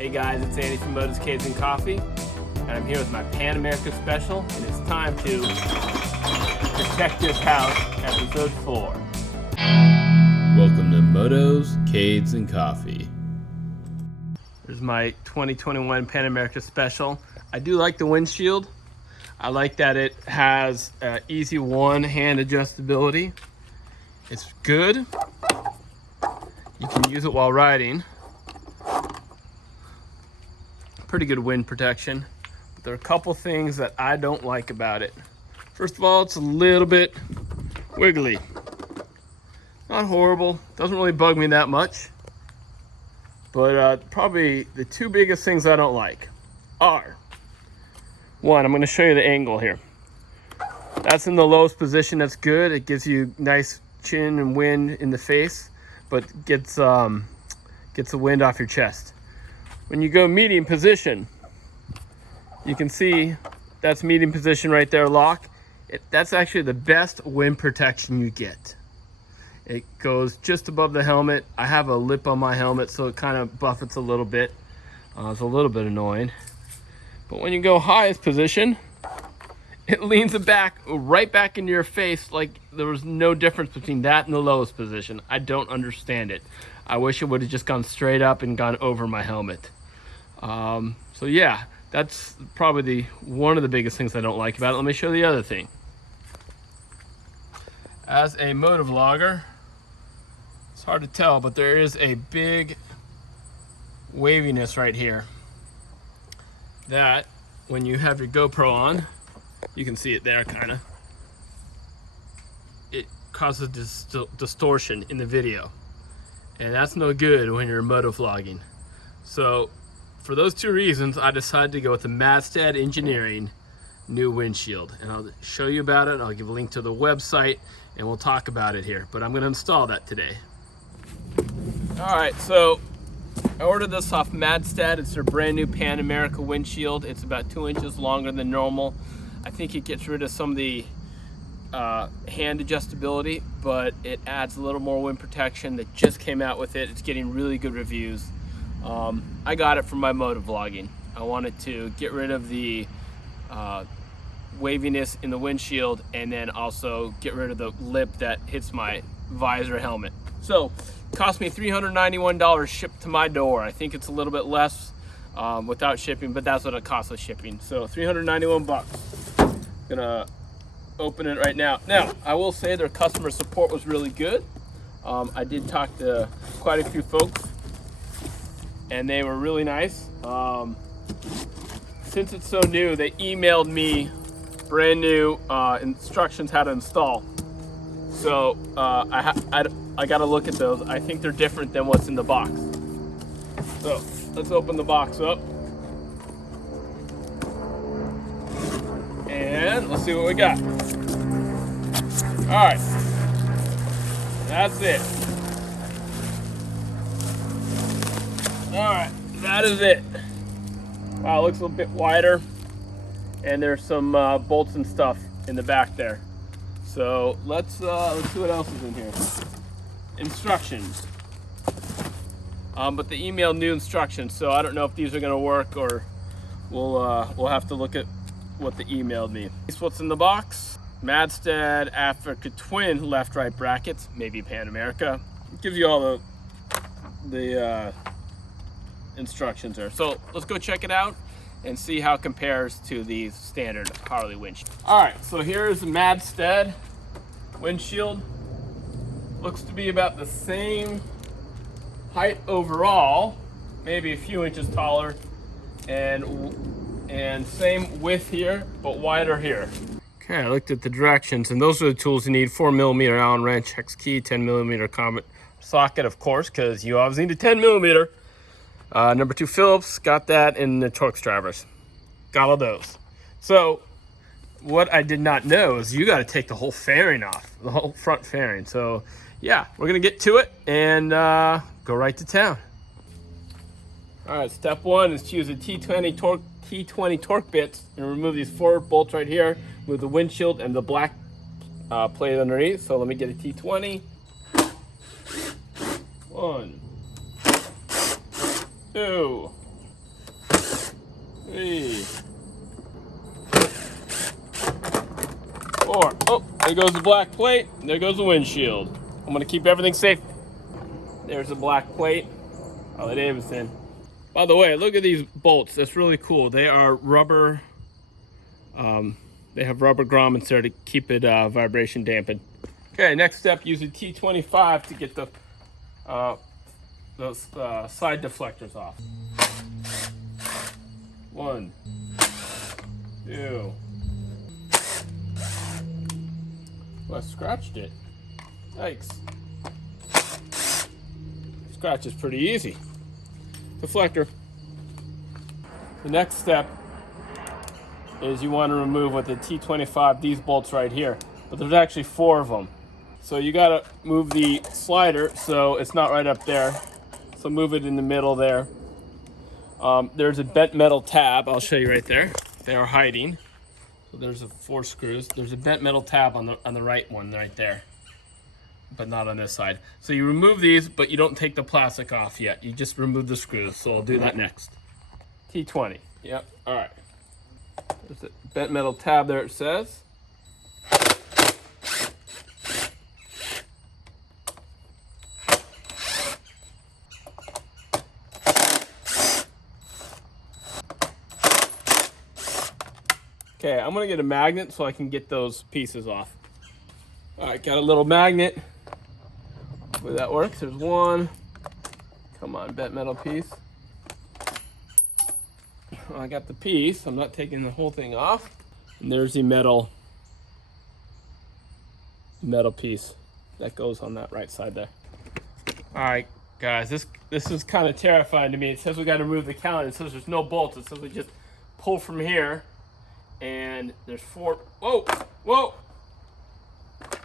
Hey guys, it's Andy from Motos, Cades, and Coffee, and I'm here with my Pan America special, and it's time to protect this house, episode 4. Welcome to Motos, Cades, and Coffee. There's my 2021 Pan America special. I do like the windshield. I like that it has easy one-hand adjustability. It's good. You can use it while riding. Pretty good wind protection. But there are a couple things that I don't like about it. First of all, it's a little bit wiggly. Not horrible. Doesn't really bug me that much. But probably the two biggest things I don't like are, one, I'm going to show you the angle here. That's in the lowest position. That's good. It gives you nice chin and wind in the face, but gets the wind off your chest. When you go medium position, you can see that's medium position right there, lock. That's actually the best wind protection you get. It goes just above the helmet. I have a lip on my helmet, so it kind of buffets a little bit. It's a little bit annoying. But when you go highest position, it leans it back, right back into your face, like there was no difference between that and the lowest position. I don't understand it. I wish it would have just gone straight up and gone over my helmet. So yeah, that's probably one of the biggest things I don't like about it. Let me show you the other thing. As a motovlogger, it's hard to tell, but there is a big waviness right here that when you have your GoPro on, you can see it there kind of. It causes distortion in the video. And that's no good when you're motovlogging. So for those two reasons, I decided to go with the MadStad Engineering new windshield. And I'll show you about it. I'll give a link to the website and we'll talk about it here. But I'm going to install that today. All right, so I ordered this off MadStad. It's their brand new Pan America windshield. It's about 2 inches longer than normal. I think it gets rid of some of the hand adjustability, but it adds a little more wind protection. That just came out with it. It's getting really good reviews. I got it from my motovlogging. I wanted to get rid of the waviness in the windshield and then also get rid of the lip that hits my visor helmet. So it cost me $391 shipped to my door. I think it's a little bit less without shipping, but that's what it costs with shipping. So 391 bucks. Gonna open it right now. Now, I will say their customer support was really good. I did talk to quite a few folks and they were really nice. Since it's so new, they emailed me brand new instructions how to install. So I gotta look at those. I think they're different than what's in the box. So let's open the box up. And let's see what we got. All right, that's it. All right, that is it. Wow, it looks a little bit wider. And there's some bolts and stuff in the back there. So let's see what else is in here. Instructions. But they emailed new instructions, so I don't know if these are gonna work, or we'll have to look at what they emailed me. Here's what's in the box. MadStad Africa twin left-right brackets, maybe Pan America. It gives you all the instructions there. So let's go check it out and see how it compares to the standard Harley windshield. All right, so here's the MadStad windshield. Looks to be about the same height overall, maybe a few inches taller, and same width here, but wider here. Okay, I looked at the directions, and those are the tools you need. 4mm Allen wrench, hex key, 10mm comet socket, of course, because you obviously need a 10mm. Number 2 Phillips, got that, and the Torx drivers. Got all those. So what I did not know is you got to take the whole fairing off, the whole front fairing. So yeah, we're gonna get to it and go right to town. All right, step 1 is to use a T20 torque bits and remove these 4 bolts right here with the windshield and the black plate underneath. So let me get a T20. 1, 2, 3, 4. Oh, there goes the black plate. There goes the windshield. I'm gonna keep everything safe. There's the black plate. Harley Davidson. By the way, look at these bolts. That's really cool. They are rubber. They have rubber grommets there to keep it vibration dampened. Okay, next step, use a T25 to get those side deflectors off. 1, 2. Well, I scratched it. Yikes. Scratch is pretty easy. Deflector. The next step is you want to remove with the T25 these bolts right here, but there's actually 4 of them. So you got to move the slider so it's not right up there. So move it in the middle there. There's a bent metal tab. I'll show you right there. They are hiding. So there's 4 screws. There's a bent metal tab on the right one right there, but not on this side. So you remove these, but you don't take the plastic off yet. You just remove the screws. So I'll do that next. T20. Yep. All right. There's a bent metal tab there, it says. Okay, I'm gonna get a magnet so I can get those pieces off. All right, got a little magnet. Hopefully that works. There's one. Come on, bent metal piece. I got the piece. I'm not taking the whole thing off. And there's the metal piece that goes on that right side there. All right, guys, this is kind of terrifying to me. It says we got to remove the calendar. It says there's no bolts. It says we just pull from here, and there's 4. Whoa,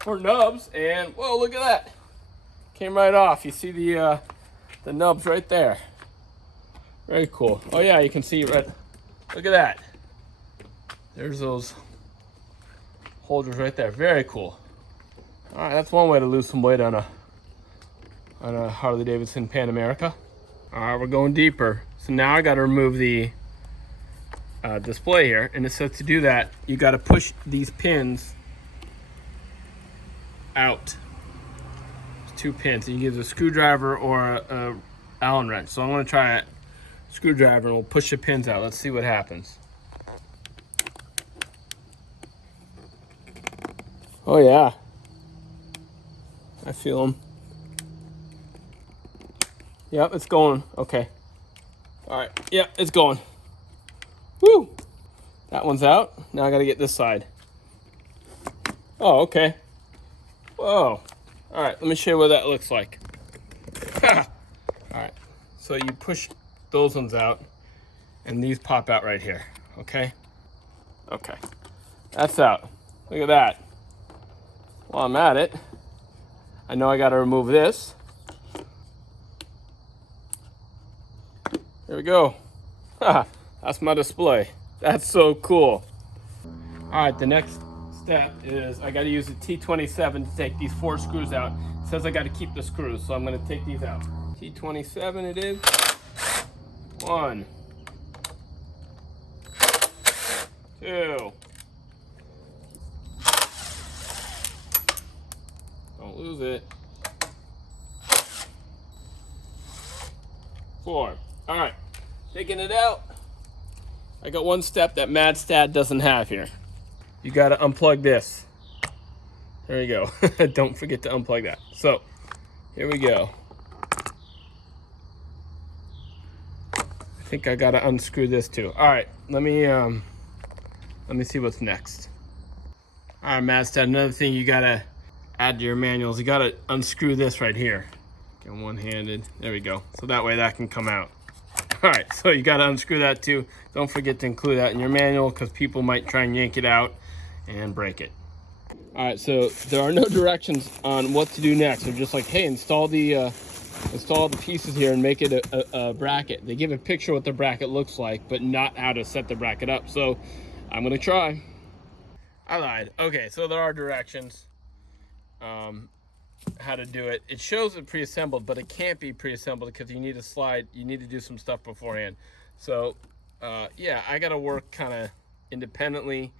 4 nubs, and whoa, look at that. Came right off. You see the nubs right there. Very cool. Oh yeah, you can see right. Look at that. There's those holders right there. Very cool. All right, that's one way to lose some weight on a Harley Davidson Pan America. All right, we're going deeper. So now I got to remove the display here, and it says to do that, you got to push these pins out. There's 2 pins. You can use a screwdriver or a Allen wrench. So I'm going to try it. Screwdriver, and we'll push the pins out. Let's see what happens. Oh yeah, I feel them. Yep, it's going. Okay. All right. Yep, it's going. Woo! That one's out. Now I got to get this side. Oh, okay. Whoa. All right, let me show you what that looks like. All right. So you push those ones out, and these pop out right here. Okay. Okay. That's out. Look at that. While I'm at it, I know I got to remove this. There we go. That's my display. That's so cool. All right, the next step is I got to use a T27 to take these 4 screws out. It says I got to keep the screws, so I'm going to take these out. T27 it is. 1, 2. Don't lose it. 4. All right, taking it out. I got one step that MadStad doesn't have here. You got to unplug this. There you go. Don't forget to unplug that. So here we go. I think I gotta unscrew this too. All right, let me see what's next. All right, MadStad, another thing you gotta add to your manuals, you gotta unscrew this right here. Get one-handed, there we go. So that way that can come out. All right, so you gotta unscrew that too. Don't forget to include that in your manual because people might try and yank it out and break it. All right, so there are no directions on what to do next. They're just like, hey, install the pieces here and make it a bracket. They give a picture what the bracket looks like, but not how to set the bracket up. So I'm gonna try. I lied. Okay, so there are directions how to do it. It shows it pre-assembled, but it can't be pre-assembled because you need to slide. You need to do some stuff beforehand. So yeah, I gotta work kind of independently,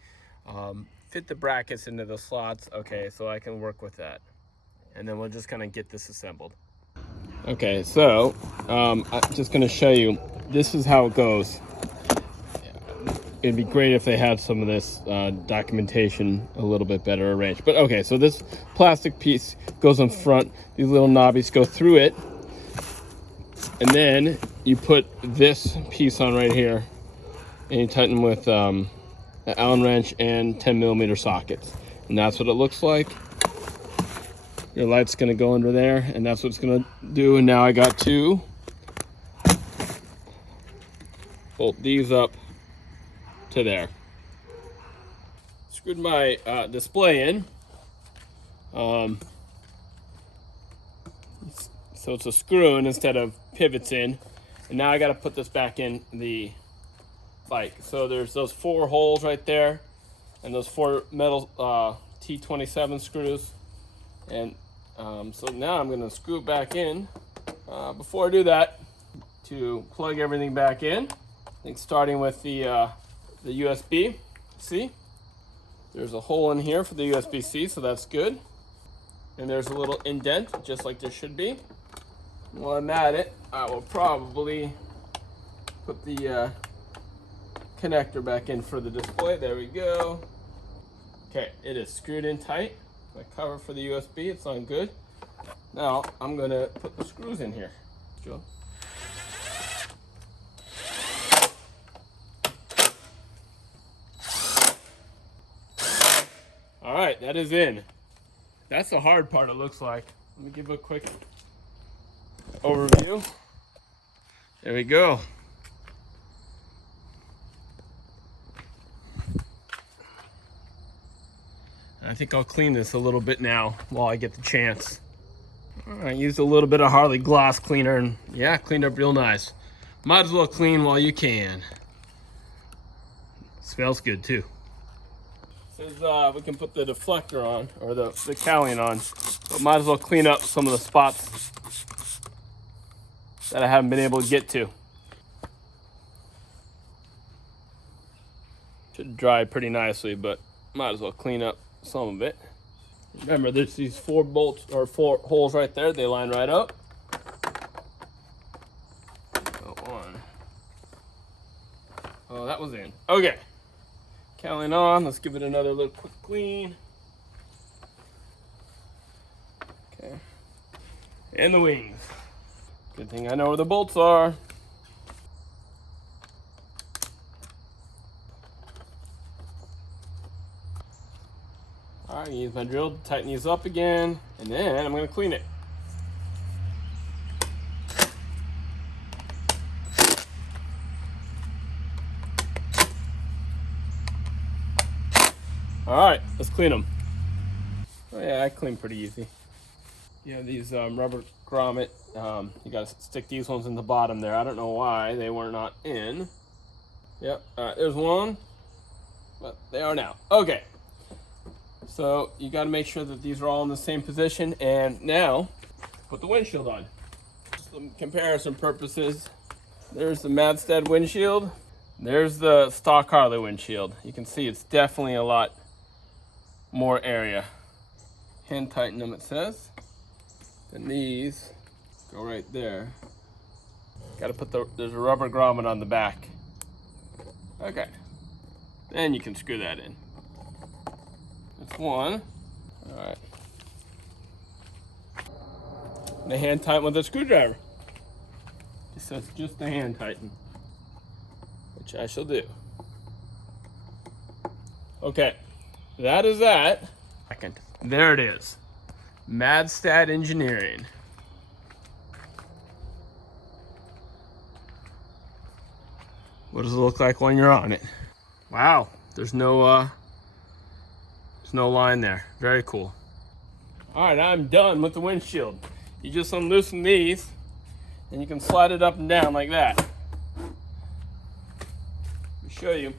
fit the brackets into the slots. Okay, so I can work with that. And then we'll just kind of get this assembled. Okay, so I'm just gonna show you, this is how it goes. It'd be great if they had some of this documentation a little bit better arranged. But okay, so this plastic piece goes on front. These little knobbies go through it. And then you put this piece on right here. And you tighten them with an Allen wrench and 10mm sockets. And that's what it looks like. Your light's gonna go under there, and that's what it's gonna do. And now I got to bolt these up to there. Screwed my display in. So it's a screw in instead of pivots in. And now I got to put this back in the bike. So there's those 4 holes right there, and those 4 metal T27 screws. And so now I'm going to screw it back in. Before I do that, to plug everything back in, I think starting with the USB. See, there's a hole in here for the USB-C, so that's good. And there's a little indent, just like there should be. While I'm at it, I will probably put the connector back in for the display. There we go. Okay, it is screwed in tight. My cover for the USB, it's on good. Now I'm gonna put the screws in here. Joe. All right, that is in. That's the hard part, it looks like. Let me give a quick overview. There we go. I think I'll clean this a little bit now while I get the chance. All right, used a little bit of Harley gloss cleaner, and yeah, cleaned up real nice. Might as well clean while you can. Smells good too. Says we can put the deflector on, or the cowling on, but might as well clean up some of the spots that I haven't been able to get to. Should dry pretty nicely, but might as well clean up some of it. Remember, there's these 4 bolts or 4 holes right there. They line right up. Go on. Oh, that was in. Okay. Cowling on. Let's give it another little quick clean. Okay. And the wings. Good thing I know where the bolts are. All right, use my drill to tighten these up again, and then I'm going to clean it. All right, let's clean them. Oh yeah, I clean pretty easy. You have these rubber grommet. You got to stick these ones in the bottom there. I don't know why they were not in. Yep, all right, there's one, but they are now. Okay. So you got to make sure that these are all in the same position. And now, put the windshield on. Some comparison purposes. There's the MadStad windshield. There's the stock Harley windshield. You can see it's definitely a lot more area. Hand tighten them, it says. Then these go right there. Got to put there's a rubber grommet on the back. Okay. Then you can screw that in. That's one. All right. The hand tighten with a screwdriver. It says just the hand tighten, which I shall do. Okay, that is that. Second, there it is. MadStad Engineering. What does it look like when you're on it? Wow, there's no line there. Very cool. All right, I'm done with the windshield. You just unloosen these and you can slide it up and down like that. Let me show you.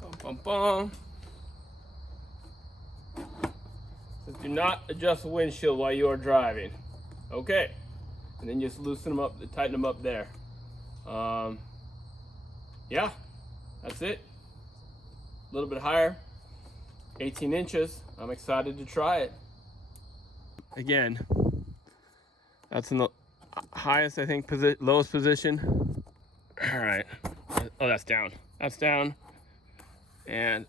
Bum, bum, bum. So do not adjust the windshield while you are driving. Okay. And then just loosen them up, tighten them up there. yeah, that's it. A little bit higher, 18 inches. I'm excited to try it. Again, that's in the highest, I think, lowest position. All right. Oh, that's down. That's down. And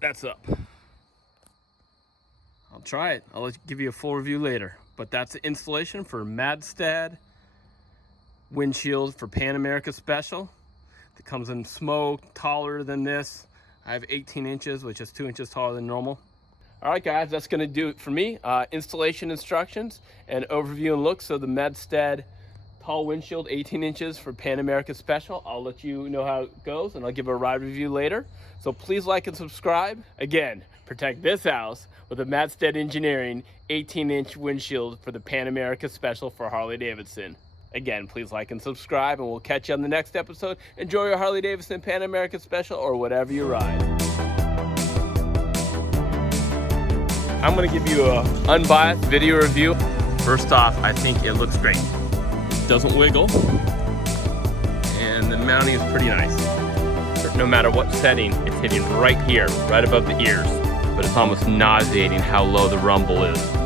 that's up. I'll try it. I'll give you a full review later. But that's the installation for MadStad Windshield for Pan America Special. It comes in smoke, taller than this. I have 18 inches, which is 2 inches taller than normal. All right, guys, that's gonna do it for me. Installation instructions and overview and looks of the MadStad tall windshield, 18 inches for Pan America Special. I'll let you know how it goes, and I'll give a ride review later. So please like and subscribe. Again, protect this house with a MadStad Engineering 18-inch windshield for the Pan America Special for Harley Davidson. Again, please like and subscribe, and we'll catch you on the next episode. Enjoy your Harley Davidson Pan America Special or whatever you ride. I'm gonna give you an unbiased video review. First off, I think it looks great. It doesn't wiggle, and the mounting is pretty nice. No matter what setting, it's hitting right here, right above the ears, but it's almost nauseating how low the rumble is.